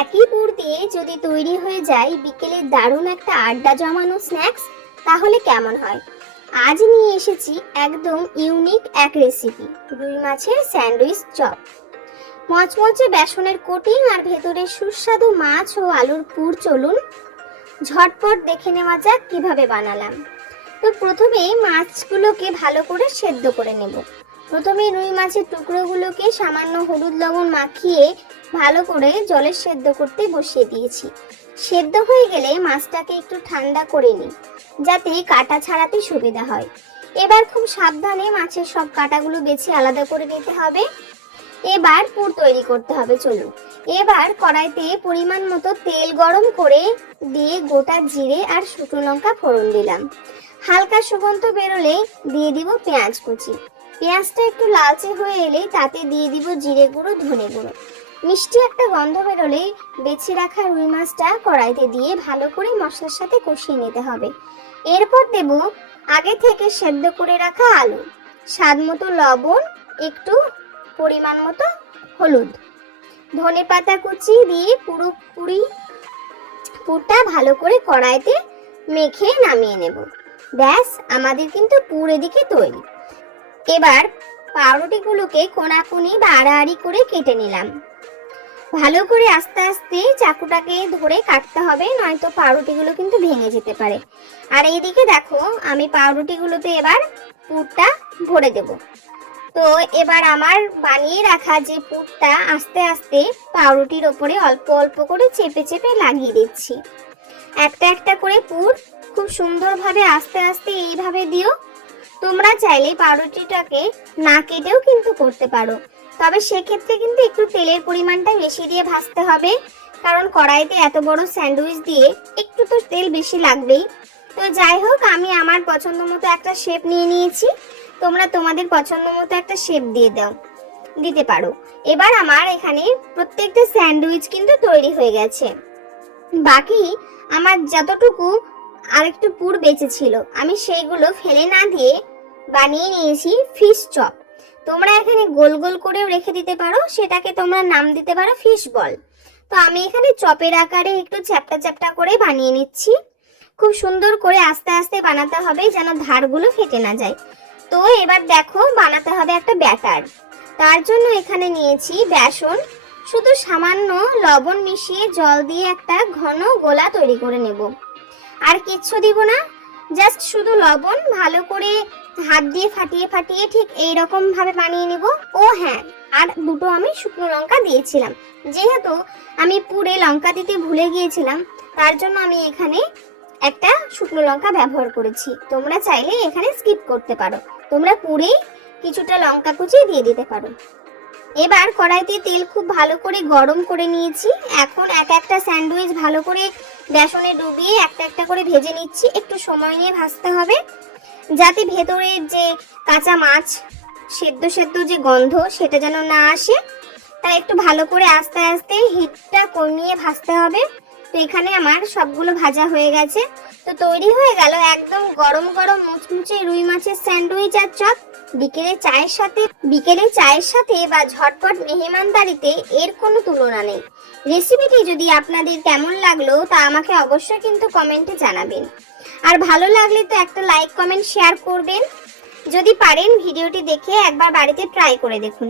একই পুর দিয়ে যদি তৈরি হয়ে যায় বিকেলে দারুণ একটা আড্ডা জমানো স্ন্যাক্স, তাহলে কেমন হয়? আজ নিয়ে এসেছি একদম ইউনিক এক রেসিপি, রুই মাছের স্যান্ডউইচ চপ। মচমচে বেসনের কোটিং আর ভেতরে সুস্বাদু মাছ ও আলুর পুর। চলুন ঝটপট দেখে নেওয়া যাক কিভাবে বানালাম। তো প্রথমে মাছগুলোকে ভালো করে সেদ্ধ করে নেব। প্রথমে রুই মাছের টুকরোগুলোকে সামান্য হলুদ লবণ মাখিয়ে ভালো করে জলে সেদ্ধ করতে বসিয়ে দিয়েছি। সেদ্ধ হয়ে গেলে মাছটাকে একটু ঠান্ডা করে নিই, যাতে কাটা ছাড়াতে সুবিধা হয়। এবার খুব সাবধানে মাছের সব কাটাগুলো বেছে আলাদা করে নিতে হবে। এবার পুর তৈরি করতে হবে। চলুন এবার কড়াইতে পরিমাণ মতো তেল গরম করে দিয়ে গোটা জিরে আর শুকনো লঙ্কা ফোড়ন দিলাম। হালকা সুগন্ধ বেরোলে দিয়ে দিব পেঁয়াজ কুচি। পেঁয়াজটা একটু লালচে হয়ে এলে তাতে দিয়ে দিব জিরে গুঁড়ো, ধনে গুঁড়ো। মিষ্টি একটা গন্ধ বেরোলে বেছে রাখা রুই মাছটা কড়াইতে দিয়ে ভালো করে মশলার সাথে কষিয়ে নিতে হবে। এরপর দেব আগে থেকে সেদ্ধ করে রাখা আলু, স্বাদ মতো লবণ, একটু পরিমাণ মতো হলুদ, ধনে পাতা কুচি দিয়ে পুরটা ভালো করে কড়াইতে মেখে নামিয়ে নেব। ব্যাস, আমাদের কিন্তু পুর এদিকে তৈরি। এবার পাউরুটিগুলোকে কোনাকুনি বা আড়াআড়ি করে কেটে নিলাম। ভালো করে আস্তে আস্তে চাকুটাকে ধরে কাটতে হবে, নয়তো পাউরুটিগুলো কিন্তু ভেঙে যেতে পারে। আর এইদিকে দেখো, আমি পাউরুটিগুলোতে এবার পুরটা ভরে দেব। তো এবার আমার বানিয়ে রাখা যে পুরটা আস্তে আস্তে পাউরুটির ওপরে অল্প অল্প করে চেপে চেপে লাগিয়ে দিচ্ছি। একটা একটা করে পুর খুব সুন্দরভাবে আস্তে আস্তে এইভাবে দিও। তোমরা চাইলে পাউরুটিটাকে না কেটেও কিন্তু করতে পারো, তবে সেক্ষেত্রে কিন্তু একটু তেলের পরিমাণটা বেশি দিয়ে ভাজতে হবে, কারণ কড়াইতে এত বড় স্যান্ডউইচ দিয়ে একটু তো তেল বেশি লাগবেই। তো যাই হোক, আমি আমার পছন্দ মতো একটা শেপ নিয়ে নিয়েছি। তোমরা তোমাদের পছন্দ মতো একটা শেপ দিতে পারো। এবার আমার এখানে প্রত্যেকটা স্যান্ডউইচ কিন্তু তৈরি হয়ে গেছে। বাকি আমার যতটুকু আরেকটু পুর বেঁচে ছিল, আমি সেইগুলো ফেলে না দিয়ে বানিয়ে নিয়েছি ফিশ চপ। তোমরা এখানে গোল গোল করেও রেখে দিতে পারো, সেটাকে তোমরা নাম দিতে পারো ফিশ বল। তো আমি এখানে চপের আকারে একটু চ্যাপটা চ্যাপটা করে বানিয়ে নিচ্ছি। খুব সুন্দর করে আস্তে আস্তে বানাতে হবে, যেন ধারগুলো ফেটে না যায়। তো এবার দেখো, বানাতে হবে একটা ব্যাটার। তার জন্য এখানে নিয়েছি বেসন, শুধু সামান্য লবণ মিশিয়ে জল দিয়ে একটা ঘন গোলা তৈরি করে নেব। আর কিচ্ছু দিব না, জাস্ট শুধু লবণ ভালো করে হাত দিয়ে ফাটিয়ে ফাটিয়ে ঠিক এইরকম ভাবে বানিয়ে নিব। ও হ্যাঁ, আর দুটো আমি শুকনো লঙ্কা দিয়েছিলাম। যেহেতু আমি পুরে লঙ্কা দিতে ভুলে গিয়েছিলাম, তার জন্য আমি এখানে একটা শুকনো লঙ্কা ব্যবহার করেছি। তোমরা চাইলে এখানে স্কিপ করতে পারো, তোমরা পুরে কিছুটা লঙ্কা কুচি দিয়ে দিতে পারো। এবার কড়াইতে তেল খুব ভালো করে গরম করে নিয়েছি। এখন এক একটা স্যান্ডউইচ ভালো করে বেসনে ডুবিয়ে একটা একটা করে ভেজে নিচ্ছি। একটু সময় নিয়ে ভাজতে হবে, যাতে ভেতরের যে কাঁচা মাছ সেদ্ধ সেদ্ধ যে গন্ধ সেটা যেন না আসে। তাই একটু ভালো করে আস্তে আস্তে হিটটা কমিয়ে ভাজতে হবে। তো এখানে আমার সবগুলো ভাজা হয়ে গেছে। তো তৈরি হয়ে গেল একদম গরম গরম মুচমুচে রুই মাছের স্যান্ডউইচ আর চপ। বিকেলে চায়ের সাথে বা ঝটপট মেহমানদারিতে এর কোনো তুলনা নেই। রেসিপিটি যদি আপনাদের কেমন লাগলো তা আমাকে অবশ্যই কিন্তু কমেন্টে জানাবেন। আর ভালো লাগলে তো একটা লাইক, কমেন্ট, শেয়ার করবেন। যদি পারেন ভিডিওটি দেখে একবার বাড়িতে ট্রাই করে দেখুন।